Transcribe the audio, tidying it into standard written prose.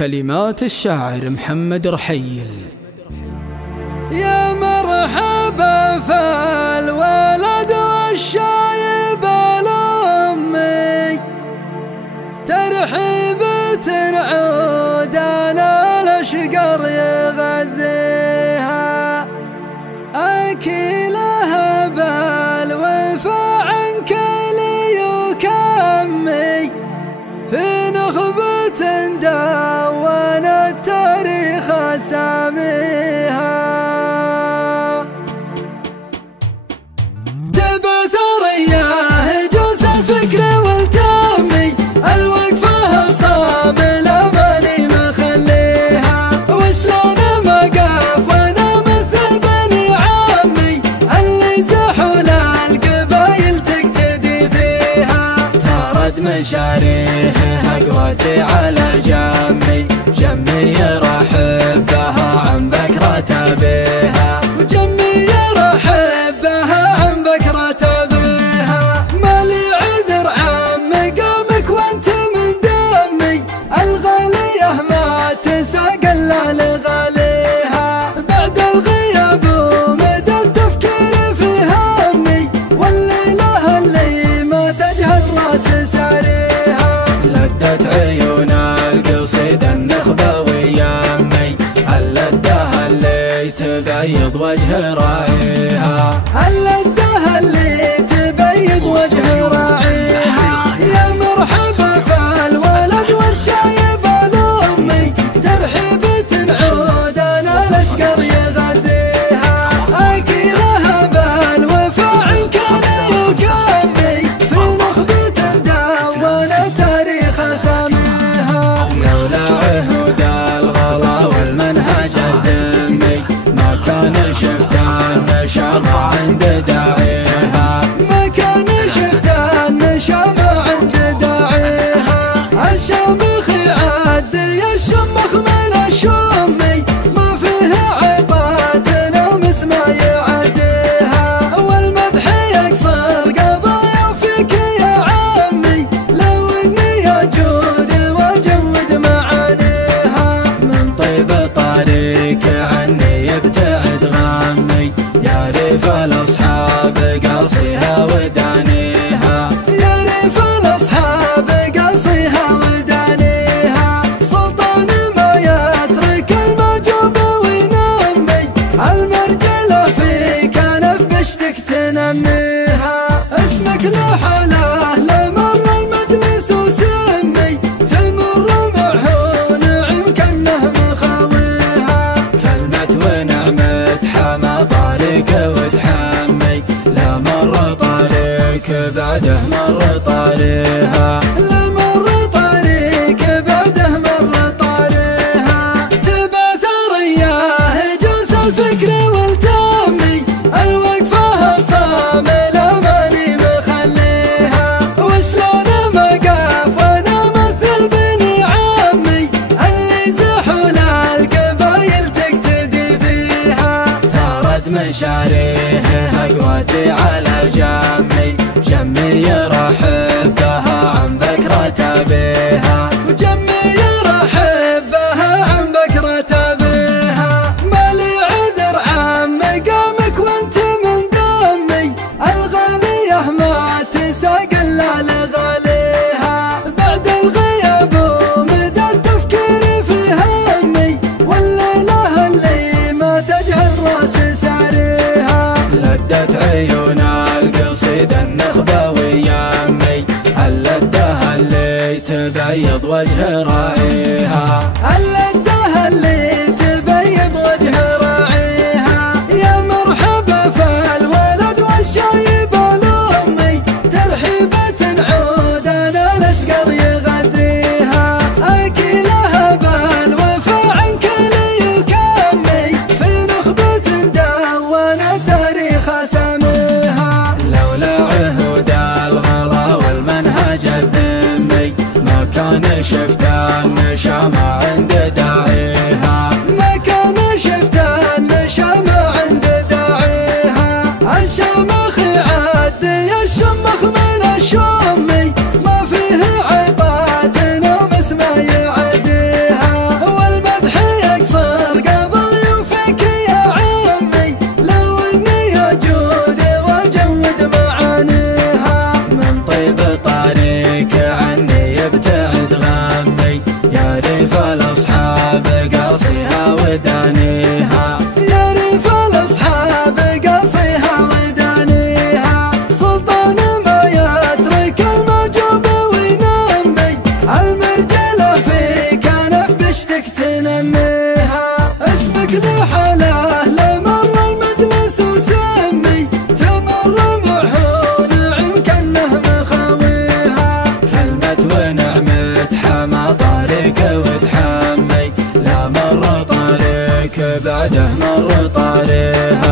كلمات الشاعر محمد رحيل. يا مرحبا فالولد والشايب الأمي، ترحيبة عود أنا الأشقر يغذيها، أكلها بالوفا عنك لي يكمي، في نخبة دون التاريخ ساميها، تبعثر إياه جوز الفكر والتامي، الوقفة صاب الأماني مخليها، وشلون ما قاف وانا مثل بني عمي، اللي زحول القبايل تقتدي فيها، ترد مشاريه قوتي على جمي، جمي يرحب بها عن بكرة بها، وجمي يرحب بها عن بكرة بها، ما لي عذر عم قامك وانت من دمي، الغالية ما تساق الا لغاليها، بعد الغياب ومدى التفكير في همي، والليلة اللي ما تجهل راس ساريها، لدت عيون القصيد النخبة ويامي، اللدة اللي تبيض وجه راعيها، اللدة اللي تبيض وجه راعيها، يا مرحبا فالولد والشايب الأمي، ترحيبة عود أنا الأشقر يغذيها، أكلها بالوفا عنك يكمي، في نخبة دون التاريخ ساميها، لولا عهود الغلا والمنهج الذمي، ما كان شفت النشامة عند داعيها، ما كان شفت النشامة عند داعيها، الشامخ يعدي الشمخ من الشمي، ما فيه عطاتنا ومسمى يعديها، والمدح يقصر قضايا فيك يا عمي، لو اني اجود واجود معانيها، من طيب طريق عني يبتعد غمي، يا ريف الاصحاب قاصيها ودانيها، يا ريف الاصحاب قاصيها ودانيها، سلطان ما يترك المجوب وينمي، المرجله في كنف بشتك تنميها، اسمك لحاله لمر المجلس وسمي، تمر معه نعم كانه مخاويها، كلمة ونعمة حما طريق وتحمي، لا مر طريق بعده مر طريها، لا مر طريق بعده مر طريها، تبعثر إياه جوز الفكر والتامي، الوقفة صام الأماني مخليها، وشلون ما قاف وانا مثل بني عمي، اللي زحول القبايل تقتدي فيها، ترد مشاريه قوتي على جمي، جمي يرحب بها عن بكرة بها، وجمي يرحب بها عن بكرة بها، ما لي عذر عم قامك وانت من دمي، الغالية ما تساق الا لغاليها، بعد الغياب ومدى التفكير في همي، والليلة اللي ما تجهل راس ساريها، لدت عيون القصيد النخبة ويامي، اللدة اللي تبيض وجه راعيها، اللدة اللي تبيض وجه راعيها، يا مرحبا فالولد والشايب الأمي، ترحيبة عود أنا الأشقر يغذيها، أكلها بالوفا عنك لي يكمي، في نخبة دون التاريخ ساميها، لولا عهود الغلا والمنهج الذمي، ما كان شفت بعده مر طاريها.